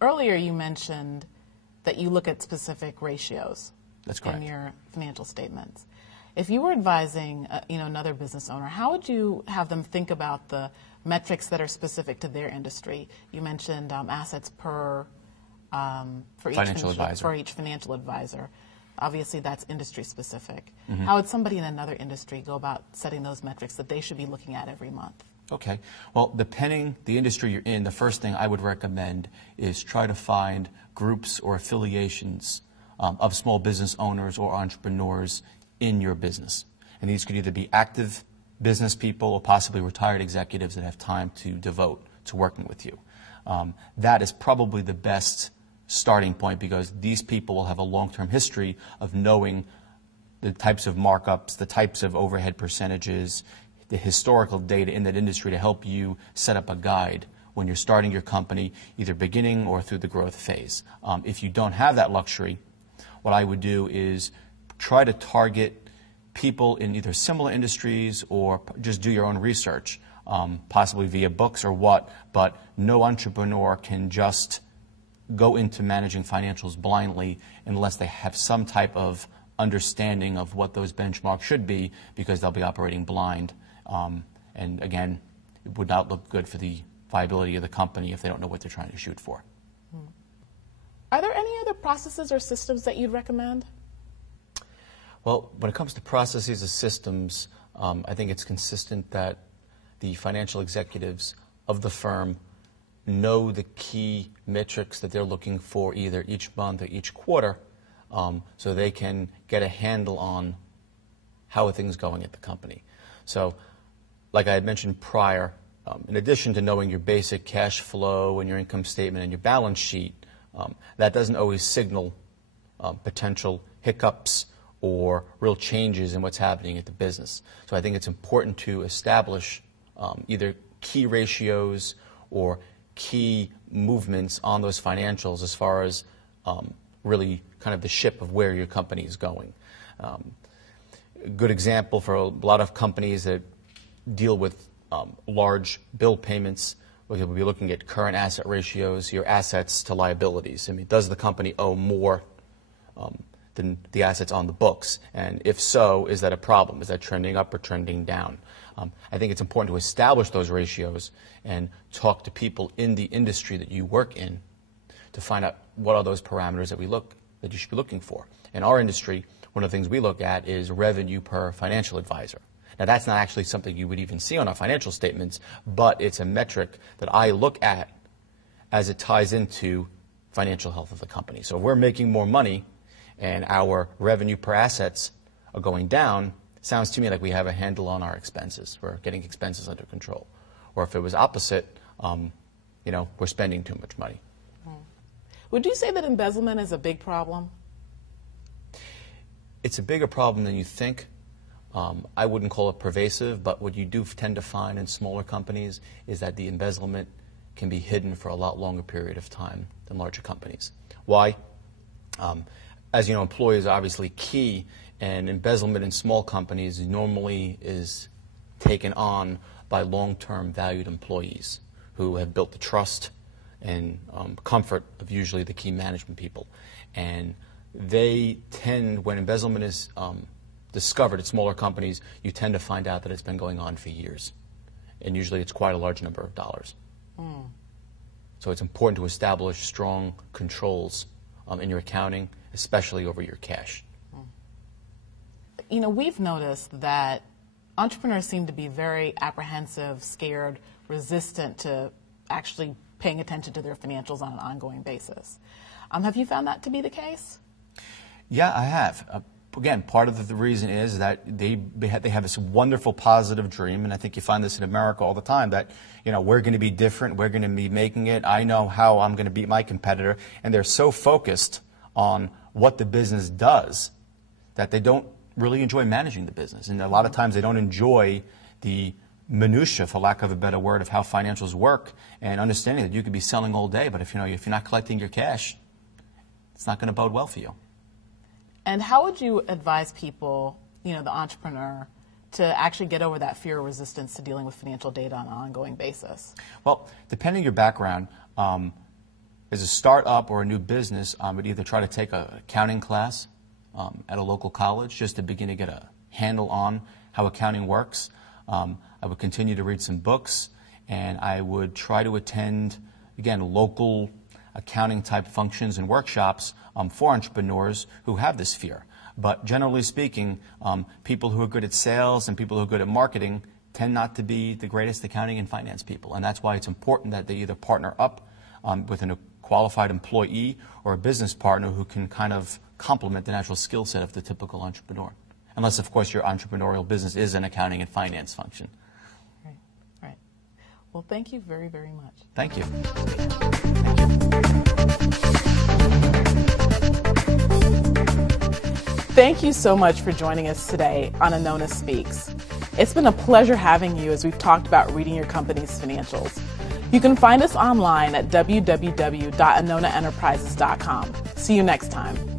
Earlier you mentioned that you look at specific ratios. That's correct. In your financial statements. If you were advising another business owner, how would you have them think about the metrics that are specific to their industry? You mentioned assets for each financial advisor. Obviously, that's industry specific. Mm-hmm. How would somebody in another industry go about setting those metrics that they should be looking at every month? Okay. Well, depending the industry you're in, the first thing I would recommend is try to find groups or affiliations of small business owners or entrepreneurs in your business. And these could either be active business people or possibly retired executives that have time to devote to working with you. That is probably the best starting point because these people will have a long-term history of knowing the types of markups, the types of overhead percentages, the historical data in that industry to help you set up a guide when you're starting your company, either beginning or through the growth phase. If you don't have that luxury, what I would do is try to target people in either similar industries or just do your own research, possibly via books or what, but no entrepreneur can just go into managing financials blindly unless they have some type of understanding of what those benchmarks should be because they'll be operating blind. And again, it would not look good for the viability of the company if they don't know what they're trying to shoot for. Are there any other processes or systems that you'd recommend? Well, when it comes to processes or systems, I think it's consistent that the financial executives of the firm know the key metrics that they're looking for either each month or each quarter so they can get a handle on how are things going at the company. So like I had mentioned prior, in addition to knowing your basic cash flow and your income statement and your balance sheet, that doesn't always signal potential hiccups or real changes in what's happening at the business. So I think it's important to establish either key ratios or key movements on those financials as far as really kind of the ship of where your company is going. A good example for a lot of companies that deal with large bill payments, we'll be looking at current asset ratios, your assets to liabilities. I mean, does the company owe more than the assets on the books? And if so, is that a problem? Is that trending up or trending down? I think it's important to establish those ratios and talk to people in the industry that you work in to find out what are those parameters that you should be looking for. In our industry, one of the things we look at is revenue per financial advisor. Now, that's not actually something you would even see on our financial statements, but it's a metric that I look at as it ties into financial health of the company. So if we're making more money and our revenue per assets are going down, it sounds to me like we have a handle on our expenses. We're getting expenses under control. Or if it was opposite, we're spending too much money. Would you say that embezzlement is a big problem? It's a bigger problem than you think. I wouldn't call it pervasive, but what you do tend to find in smaller companies is that the embezzlement can be hidden for a lot longer period of time than larger companies. Why? As you know, employees are obviously key, and embezzlement in small companies normally is taken on by long-term valued employees who have built the trust and comfort of usually the key management people. And they tend, when embezzlement is discovered at smaller companies, you tend to find out that it's been going on for years. And usually it's quite a large number of dollars. So it's important to establish strong controls in your accounting, especially over your cash. We've noticed that entrepreneurs seem to be very apprehensive, scared, resistant to actually paying attention to their financials on an ongoing basis. Have you found that to be the case? Yeah, I have. Again, part of the reason is that they have this wonderful positive dream, and I think you find this in America all the time, that we're going to be different, we're going to be making it, I know how I'm going to beat my competitor, and they're so focused on what the business does that they don't really enjoy managing the business. And a lot of times they don't enjoy the minutia, for lack of a better word, of how financials work, and understanding that you could be selling all day, but if you're not collecting your cash, it's not going to bode well for you. And how would you advise people, the entrepreneur, to actually get over that fear or resistance to dealing with financial data on an ongoing basis? Well, depending on your background, is a startup or a new business, I would either try to take an accounting class at a local college just to begin to get a handle on how accounting works. I would continue to read some books, and I would try to attend, again, local accounting type functions and workshops for entrepreneurs who have this fear. But generally speaking, people who are good at sales and people who are good at marketing tend not to be the greatest accounting and finance people. And that's why it's important that they either partner up with a qualified employee or a business partner who can kind of complement the natural skill set of the typical entrepreneur. Unless, of course, your entrepreneurial business is an accounting and finance function. Right, right. Well, thank you very, very much. Thank you. Thank you so much for joining us today on Anona Speaks. It's been a pleasure having you as we've talked about reading your company's financials. You can find us online at www.anonaenterprises.com. See you next time.